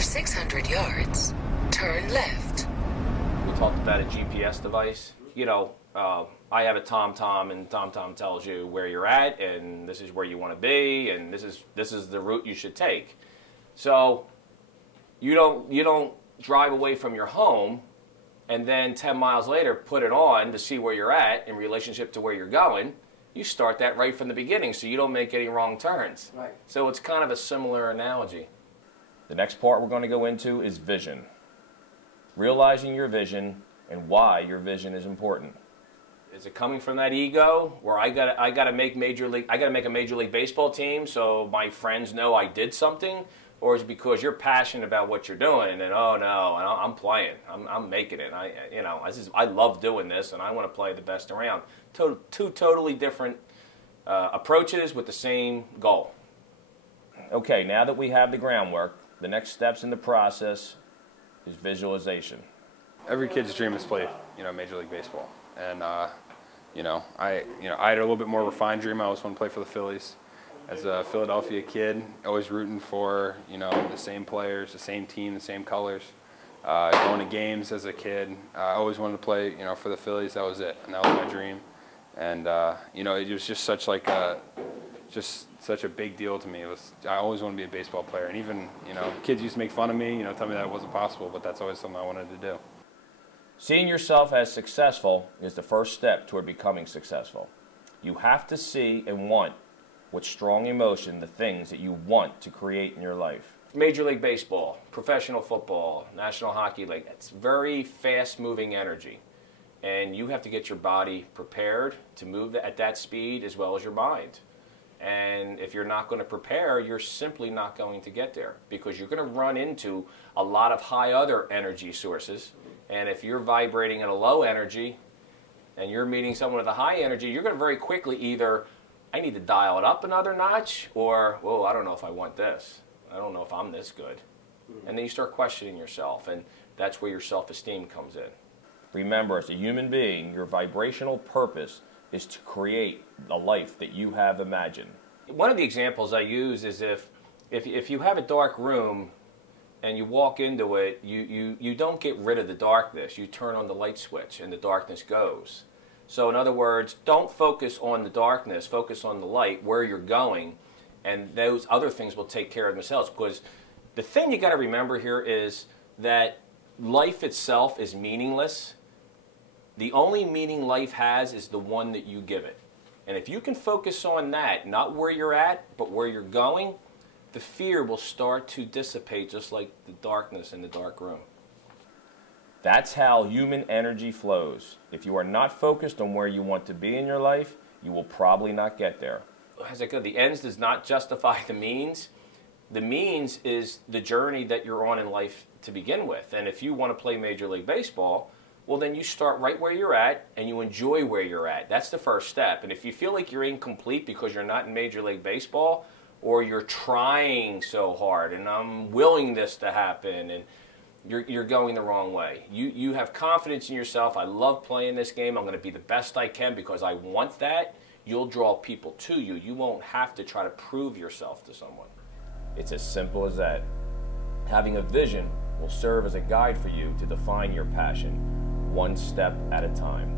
After 600 yards, turn left. We talked about a GPS device. You know, I have a TomTom, and TomTom tells you where you're at, and this is where you want to be, and this is the route you should take. So you don't drive away from your home and then 10 miles later put it on to see where you're at in relationship to where you're going. You start that right from the beginning so you don't make any wrong turns. Right. So it's kind of a similar analogy. The next part we're going to go into is vision. Realizing your vision and why your vision is important. Is it coming from that ego where I gotta make a Major League Baseball team so my friends know I did something? Or is it because you're passionate about what you're doing and oh no, I'm playing, I'm making it. I love doing this and I want to play the best around. Two totally different approaches with the same goal. Okay, now that we have the groundwork, the next steps in the process is visualization. Every kid's dream is to play, Major League Baseball, and I had a little bit more refined dream. I always wanted to play for the Phillies. As a Philadelphia kid, always rooting for, the same players, the same team, the same colors. Going to games as a kid, I always wanted to play, for the Phillies. That was it, and that was my dream. And it was just such a big deal to me. I always wanted to be a baseball player, and even kids used to make fun of me, tell me that it wasn't possible, but that's always something I wanted to do. Seeing yourself as successful is the first step toward becoming successful. You have to see and want with strong emotion the things that you want to create in your life. Major League Baseball, professional football, National Hockey League, it's very fast-moving energy. And you have to get your body prepared to move at that speed as well as your mind. And if you're not going to prepare, you're simply not going to get there because you're going to run into a lot of high other energy sources. And if you're vibrating at a low energy and you're meeting someone with a high energy, you're going to very quickly either, I need to dial it up another notch, or, whoa, I don't know if I want this. I don't know if I'm this good. And then you start questioning yourself, and that's where your self-esteem comes in. Remember, as a human being, your vibrational purpose is to create the life that you have imagined. One of the examples I use is if you have a dark room and you walk into it, you don't get rid of the darkness. You turn on the light switch and the darkness goes. So in other words, don't focus on the darkness, focus on the light, where you're going, and those other things will take care of themselves. Because the thing you got to remember here is that life itself is meaningless. The only meaning life has is the one that you give it. And if you can focus on that, not where you're at, but where you're going, the fear will start to dissipate just like the darkness in the dark room. That's how human energy flows. If you are not focused on where you want to be in your life, you will probably not get there. As I go, the ends does not justify the means. The means is the journey that you're on in life to begin with. And if you want to play Major League Baseball, well, then you start right where you're at and you enjoy where you're at. That's the first step. And if you feel like you're incomplete because you're not in Major League Baseball, or you're trying so hard and I'm willing this to happen, and you're going the wrong way. You have confidence in yourself. I love playing this game. I'm going to be the best I can because I want that. You'll draw people to you. You won't have to try to prove yourself to someone. It's as simple as that. Having a vision will serve as a guide for you to define your passion, one step at a time.